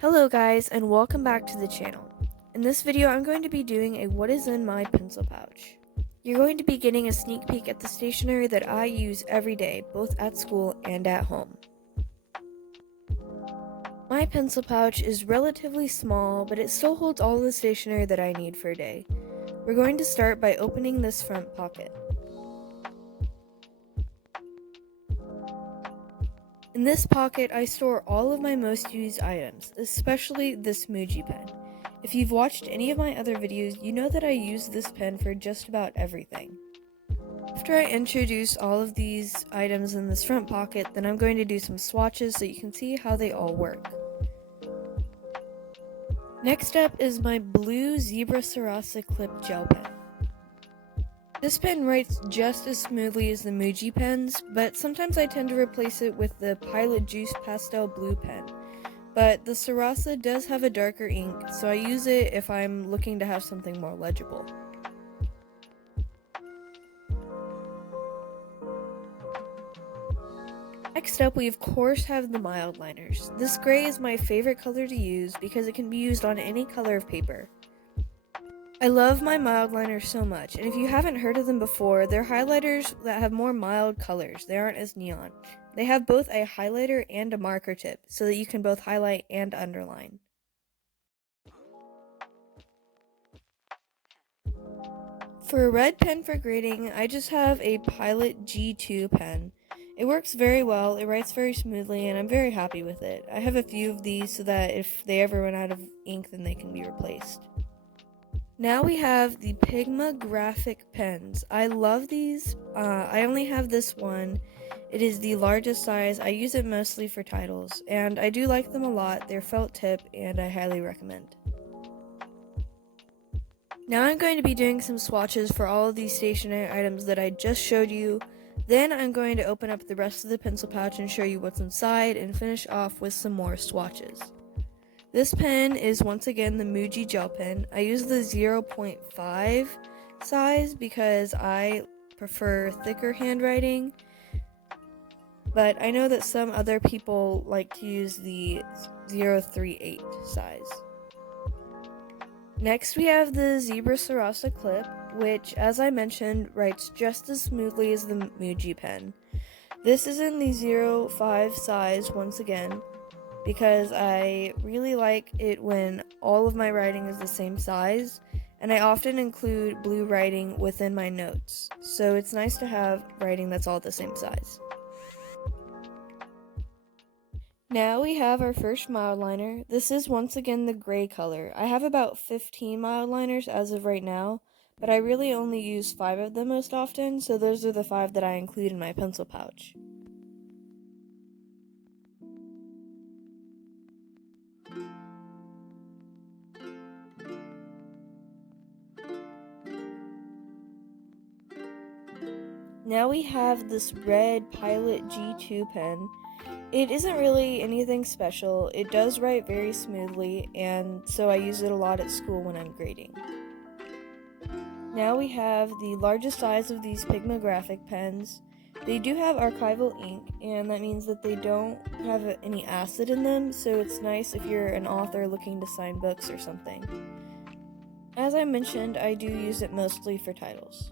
Hello guys, and welcome back to the channel. In this video I'm going to be doing a what is in my pencil pouch. You're going to be getting a sneak peek at the stationery that I use every day, both at school and at home. My pencil pouch is relatively small, but it still holds all the stationery that I need for a day. We're going to start by opening this front pocket. In this pocket, I store all of my most used items, especially this Muji pen. If you've watched any of my other videos, you know that I use this pen for just about everything. After I introduce all of these items in this front pocket, then I'm going to do some swatches so you can see how they all work. Next up is my blue Zebra Sarasa Clip Gel Pen. This pen writes just as smoothly as the Muji pens, but sometimes I tend to replace it with the Pilot Juice Pastel Blue pen. But the Sarasa does have a darker ink, so I use it if I'm looking to have something more legible. Next up, we of course have the mild liners. This gray is my favorite color to use because it can be used on any color of paper. I love my mild liners so much, and if you haven't heard of them before, they're highlighters that have more mild colors. They aren't as neon. They have both a highlighter and a marker tip, so that you can both highlight and underline. For a red pen for grading, I just have a Pilot G2 pen. It works very well, it writes very smoothly, and I'm very happy with it. I have a few of these so that if they ever run out of ink, then they can be replaced. Now we have the Pigma graphic pens. I love these. I only have this one. It is the largest size. I use it mostly for titles, and I do like them a lot. They're felt tip, and I highly recommend. Now I'm going to be doing some swatches for all of these stationery items that I just showed you. Then I'm going to open up the rest of the pencil pouch and show you what's inside and finish off with some more swatches. This pen is once again the Muji gel pen. I use the 0.5 size because I prefer thicker handwriting, but I know that some other people like to use the 0.38 size. Next we have the Zebra Sarasa Clip, which, as I mentioned, writes just as smoothly as the Muji pen. This is in the 0.5 size once again, because I really like it when all of my writing is the same size, and I often include blue writing within my notes, so it's nice to have writing that's all the same size. Now we have our first mild liner. This is once again the gray color. I have about 15 mild liners as of right now, but I really only use 5 of them most often, so those are the 5 that I include in my pencil pouch. Now we have this red Pilot G2 pen. It isn't really anything special. It does write very smoothly, and so I use it a lot at school when I'm grading. Now we have the largest size of these Pigma graphic pens. They do have archival ink, and that means that they don't have any acid in them, so it's nice if you're an author looking to sign books or something. As I mentioned, I do use it mostly for titles.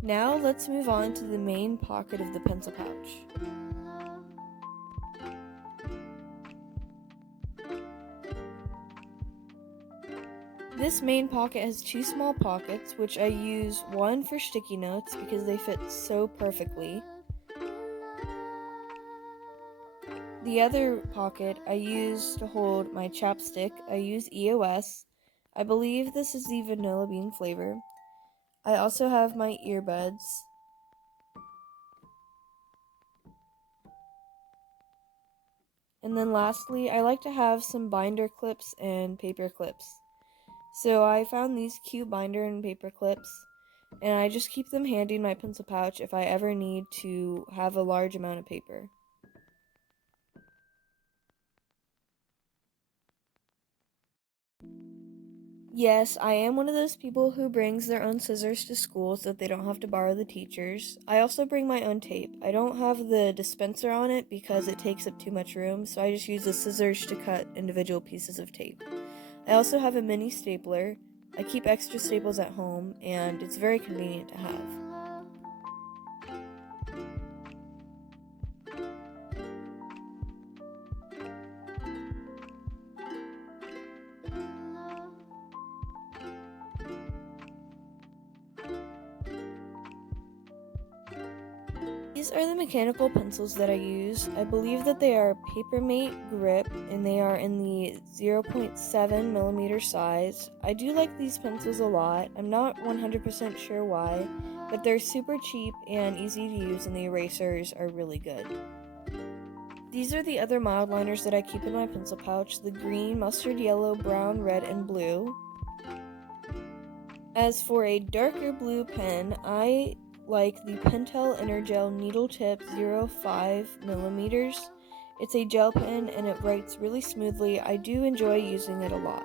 Now let's move on to the main pocket of the pencil pouch. This main pocket has 2 small pockets, which I use one for sticky notes because they fit so perfectly. The other pocket I use to hold my chapstick. I use EOS. I believe this is the vanilla bean flavor. I also have my earbuds. And then lastly, I like to have some binder clips and paper clips. So I found these cute binder and paper clips, and I just keep them handy in my pencil pouch if I ever need to have a large amount of paper. Yes, I am one of those people who brings their own scissors to school so that they don't have to borrow the teachers. I also bring my own tape. I don't have the dispenser on it because it takes up too much room, so I just use the scissors to cut individual pieces of tape. I also have a mini stapler. I keep extra staples at home, and it's very convenient to have. These are the mechanical pencils that I use. I believe that they are Papermate Grip and they are in the 0.7 millimeter size. I do like these pencils a lot. I'm not 100% sure why, but they're super cheap and easy to use, and the erasers are really good. These are the other mild liners that I keep in my pencil pouch: the green, mustard yellow, brown, red, and blue. As for a darker blue pen, I like the Pentel Energel Needle Tip 0.5 millimeters. It's a gel pen and it writes really smoothly. I do enjoy using it a lot.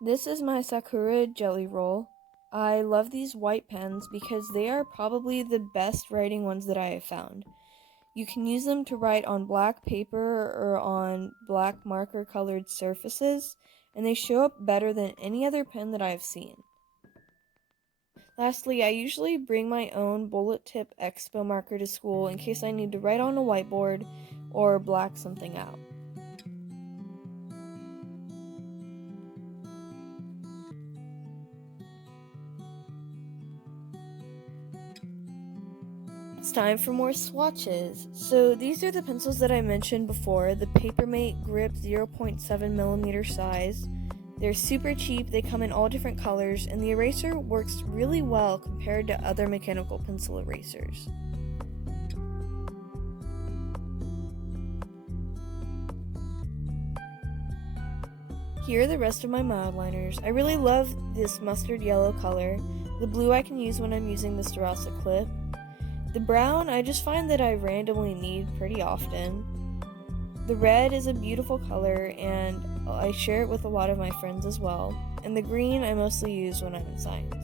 This is my Sakura Jelly Roll. I love these white pens because they are probably the best writing ones that I have found. You can use them to write on black paper or on black marker colored surfaces, and they show up better than any other pen that I have seen. Lastly, I usually bring my own bullet tip expo marker to school in case I need to write on a whiteboard or black something out. It's time for more swatches. So these are the pencils that I mentioned before, the Papermate Grip 0.7 millimeter size. They're super cheap, they come in all different colors, and the eraser works really well compared to other mechanical pencil erasers. Here are the rest of my mild liners. I really love this mustard yellow color. The blue I can use when I'm using the Starasa clip. The brown, I just find that I randomly need pretty often. The red is a beautiful color and I share it with a lot of my friends as well. And the green I mostly use when I'm in science.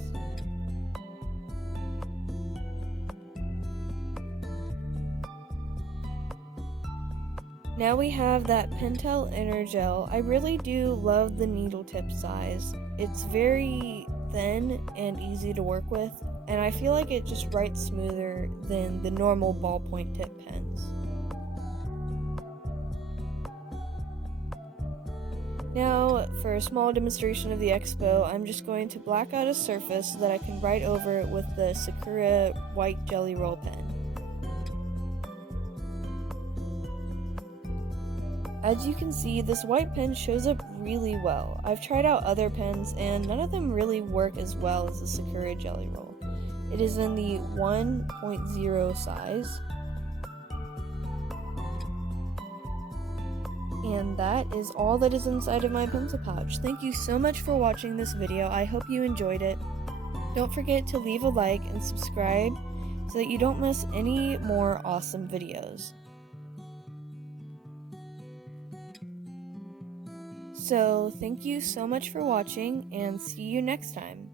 Now we have that Pentel Energel. I really do love the needle tip size. It's very thin and easy to work with, and I feel like it just writes smoother than the normal ballpoint tip pens. Now, for a small demonstration of the expo, I'm just going to black out a surface so that I can write over it with the Sakura white jelly roll pen. As you can see, this white pen shows up really well. I've tried out other pens and none of them really work as well as the Sakura Jelly Roll. It is in the 1.0 size. And that is all that is inside of my pencil pouch. Thank you so much for watching this video. I hope you enjoyed it. Don't forget to leave a like and subscribe so that you don't miss any more awesome videos. So, thank you so much for watching, and see you next time.